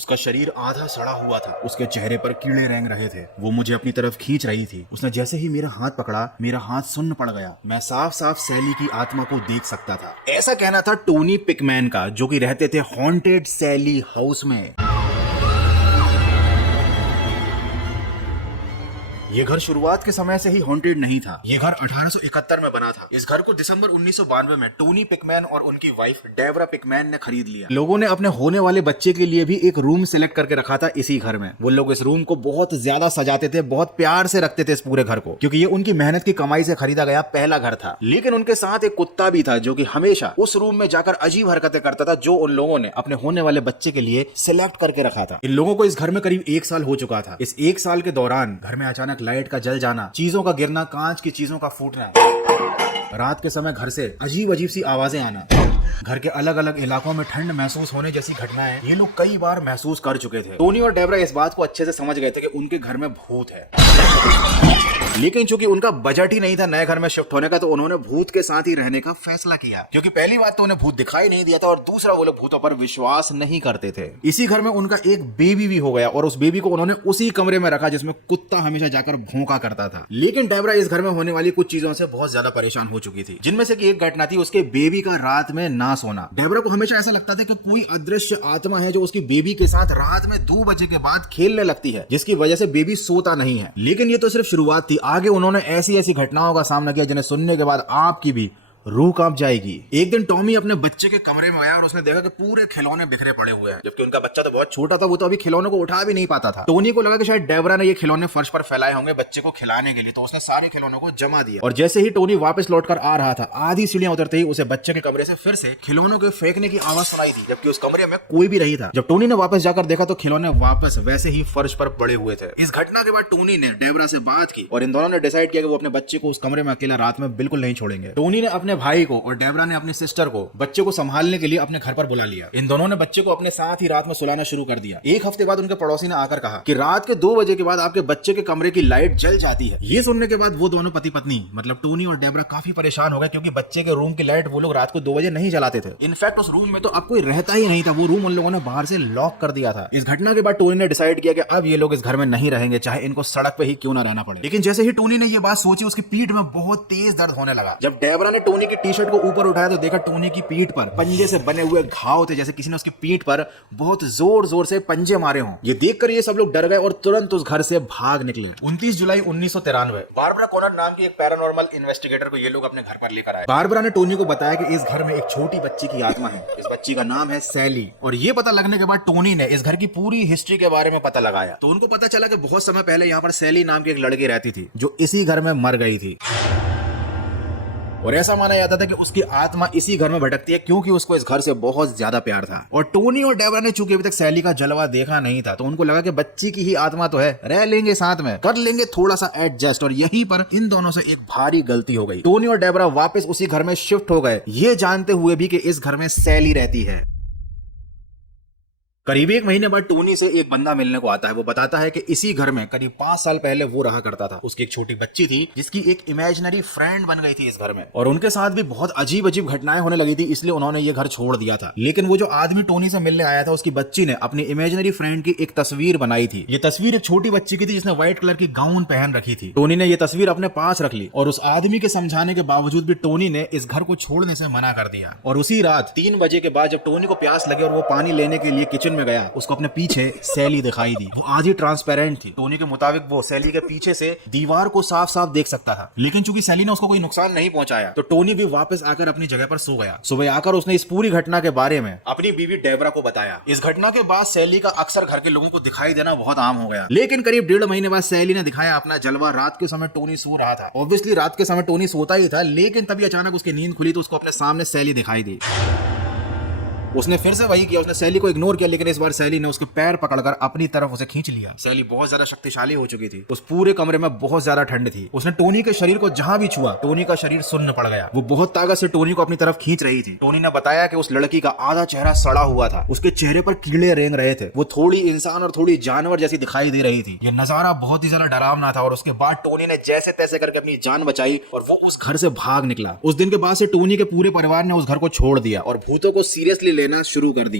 उसका शरीर आधा सड़ा हुआ था, उसके चेहरे पर कीड़े रेंग रहे थे। वो मुझे अपनी तरफ खींच रही थी। उसने जैसे ही मेरा हाथ पकड़ा, मेरा हाथ सुन्न पड़ गया। मैं साफ साफ सैली की आत्मा को देख सकता था। ऐसा कहना था टोनी पिकमैन का, जो कि रहते थे हॉन्टेड सैली हाउस में। ये घर शुरुआत के समय से ही हॉन्टेड नहीं था। ये घर 1871 में बना था। इस घर को दिसंबर 1992 में टोनी पिकमैन और उनकी वाइफ डेबरा पिकमैन ने खरीद लिया। लोगों ने अपने होने वाले बच्चे के लिए भी एक रूम सिलेक्ट करके रखा था इसी घर में। वो लोग इस रूम को बहुत ज्यादा सजाते थे, बहुत प्यार से रखते थे इस पूरे घर को, क्योंकि ये उनकी मेहनत की कमाई से खरीदा गया पहला घर था। लेकिन उनके साथ एक कुत्ता भी था, जो कि हमेशा उस रूम में जाकर अजीब हरकतें करता था, जो उन लोगों ने अपने होने वाले बच्चे के लिए सिलेक्ट करके रखा था। इन लोगों को इस घर में करीब 1 साल हो चुका था। इस 1 साल के दौरान घर में अचानक लाइट का जल जाना, चीजों का गिरना, कांच की चीजों का फूटना, रात के समय घर से अजीब अजीब सी आवाजें आना, घर के अलग अलग इलाकों में ठंड महसूस होने जैसी घटनाएं ये लोग कई बार महसूस कर चुके थे। टोनी और डेबरा इस बात को अच्छे से समझ गए थे कि उनके घर में भूत है। लेकिन चूंकि उनका बजट ही नहीं था नए घर में शिफ्ट होने का, तो उन्होंने भूत के साथ ही रहने का फैसला किया, क्योंकि पहली बात तो उन्हें भूत दिखाई नहीं दिया था, और दूसरा वो लोग भूतों पर विश्वास नहीं करते थे। इसी घर में उनका एक बेबी भी हो गया, और उस बेबी को उन्होंने उसी कमरे में रखा जिसमें कुत्ता हमेशा जाकर भौंका करता था। लेकिन डेबरा इस घर में होने वाली कुछ चीजों से बहुत ज्यादा परेशान हो चुकी थी, जिनमें से एक घटना थी उसके बेबी का रात में ना सोना। डेबरा को हमेशा ऐसा लगता था कि कोई अदृश्य आत्मा है जो उसकी बेबी के साथ रात में 2 बजे के बाद खेलने लगती है, जिसकी वजह से बेबी सोता नहीं है। लेकिन ये तो सिर्फ शुरुआत थी। आगे उन्होंने ऐसी ऐसी घटनाओं का सामना किया जिन्हें सुनने के बाद आपकी भी रूह कांप जाएगी। एक दिन टॉमी अपने बच्चे के कमरे में आया और उसने देखा कि पूरे खिलौने बिखरे पड़े हुए हैं, जबकि उनका बच्चा तो बहुत छोटा था, वो तो अभी खिलौने को उठा भी नहीं पाता था। टोनी को लगा कि शायद डेबरा ने ये खिलौने फर्श पर फैलाए होंगे बच्चे को खिलाने के लिए, तो उसने सारे खिलौनों को जमा दिया। और जैसे ही टोनी वापस लौटकर आ रहा था, आधी सीढ़ियां उतरते ही उसे बच्चे के कमरे से फिर से खिलौनों के फेंकने की आवाज सुनाई थी, जबकि उस कमरे में कोई भी नहीं था। जब टोनी ने वापस जाकर देखा तो खिलौने वापस वैसे ही फर्श पर पड़े हुए थे। इस घटना के बाद टोनी ने डेबरा से बात की और इन दोनों ने डिसाइड किया कि वो अपने बच्चे को उस कमरे में अकेला रात में बिल्कुल नहीं छोड़ेंगे। टोनी ने अपने भाई को और डेबरा ने अपनी सिस्टर को बच्चे को संभालने के लिए अपने घर पर बुला लिया। इन दोनों ने बच्चे को अपने साथ ही रात में सुलाना शुरू कर दिया। एक हफ्ते बाद उनके पड़ोसी ने आकर कहा कि रात के 2 बजे के बाद आपके बच्चे के कमरे की लाइट जल जाती है। ये सुनने के बाद वो दोनों पति पत्नी मतलब टोनी और डेबरा काफी परेशान हो गए, क्योंकि बच्चे के रूम की लाइट वो लोग रात को 2 बजे नहीं जलाते थे। इनफैक्ट उस रूम में तो अब कोई रहता ही नहीं था, वो रूम उन लोगों ने बाहर से लॉक कर दिया था। इस घटना के बाद टोनी ने डिसाइड किया कि अब ये लोग इस घर में नहीं रहेंगे, चाहे इनको सड़क पे ही क्यों ना रहना पड़े। लेकिन जैसे ही टोनी ने ये बात सोची, उसकी पीठ में बहुत तेज दर्द होने लगा। जब डेबरा ने टोनी की टी शर्ट को ऊपर उठाया तो देखा टोनी की पीठ पर पंजे से बने हुए घाव थे, जैसे किसी ने उसकी पीठ पर बहुत जोर जोर से पंजे मारे हों। ये देखकर ये सब लोग डर गए और तुरंत उस घर से भाग निकले। 29 जुलाई 1993 बारबरा कॉनर नाम की एक पैरानॉर्मल इन्वेस्टिगेटर को ये लोग अपने घर पर लेकर आए। बारबरा ने टोनी को बताया कि इस घर में एक छोटी बच्ची की आत्मा है। इस बच्ची का नाम है सैली। और ये पता लगने के बाद टोनी ने इस घर की पूरी हिस्ट्री के बारे में पता लगाया, तो उनको पता चला कि बहुत समय पहले यहाँ पर सैली नाम की एक लड़की रहती थी, जो इसी घर में मर गई थी। और ऐसा माना जाता था कि उसकी आत्मा इसी घर में भटकती है, क्योंकि उसको इस घर से बहुत ज्यादा प्यार था। और टोनी और डेबरा ने चूंकि अभी तक सैली का जलवा देखा नहीं था, तो उनको लगा कि बच्ची की ही आत्मा तो है, रह लेंगे साथ में, कर लेंगे थोड़ा सा एडजस्ट। और यहीं पर इन दोनों से एक भारी गलती हो गई। टोनी और डेबरा वापस उसी घर में शिफ्ट हो गए, ये जानते हुए भी कि इस घर में सैली रहती है। करीब 1 महीने बाद टोनी से एक बंदा मिलने को आता है। वो बताता है कि इसी घर में करीब 5 साल पहले वो रहा करता था। उसकी एक छोटी बच्ची थी, जिसकी एक इमेजिनरी फ्रेंड बन गई थी इस घर में, और उनके साथ भी बहुत अजीब अजीब घटनाएं होने लगी थी, इसलिए उन्होंने ये घर छोड़ दिया था। लेकिन वो जो आदमी टोनी से मिलने आया था, उसकी बच्ची ने अपनी इमेजिनरी फ्रेंड की एक तस्वीर बनाई थी। ये तस्वीर एक छोटी बच्ची की थी, जिसने व्हाइट कलर की गाउन पहन रखी थी। टोनी ने ये तस्वीर अपने पास रख ली, और उस आदमी के समझाने के बावजूद भी टोनी ने इस घर को छोड़ने से मना कर दिया। और उसी रात 3 बजे के बाद जब टोनी को प्यास लगी और वो पानी लेने के लिए किचन में गया, उसको अपने पीछे सैली दिखाई दी। वो आधी ट्रांसपेरेंट थी। टोनी के मुताबिक वो सैली के पीछे से दीवार को साफ साफ देख सकता था। लेकिन चूंकि सैली ने उसको कोई नुकसान नहीं पहुंचाया, तो टोनी भी वापस आकर अपनी जगह पर सो गया। सुबह आकर उसने इस पूरी घटना के बारे में अपनी बीवी डेबरा को बताया। इस घटना के बाद सैली का अक्सर घर के लोगों को दिखाई देना बहुत आम हो गया। लेकिन करीब 1.5 महीने बाद सैली ने दिखाया अपना जलवा। रात के समय टोनी सो रहा था। ऑब्वियसली रात के समय टोनी सोता ही था, लेकिन तभी अचानक उसकी नींद खुली तो उसको अपने सामने सैली दिखाई दी। उसने फिर से वही किया, उसने सैली को इग्नोर किया, लेकिन इस बार सैली ने उसके पैर पकड़कर अपनी तरफ उसे खींच लिया। सैली बहुत ज्यादा शक्तिशाली हो चुकी थी। उस पूरे कमरे में बहुत ज्यादा ठंड थी। उसने टोनी के शरीर को जहां भी छुआ, टोनी का शरीर सुन्न पड़ गया। वो बहुत ताकत से टोनी को अपनी तरफ खींच रही थी। टोनी ने बताया कि उस लड़की का आधा चेहरा सड़ा हुआ था, उसके चेहरे पर कीड़े रेंग रहे थे, वो थोड़ी इंसान और थोड़ी जानवर जैसी दिखाई दे रही थी। यह नजारा बहुत ही ज्यादा डरावना था। और उसके बाद टोनी ने जैसे तैसे करके अपनी जान बचाई और वो उस घर से भाग निकला। उस दिन के बाद से टोनी के पूरे परिवार ने उस घर को छोड़ दिया और भूतों को सीरियसली लेना शुरू कर दिया।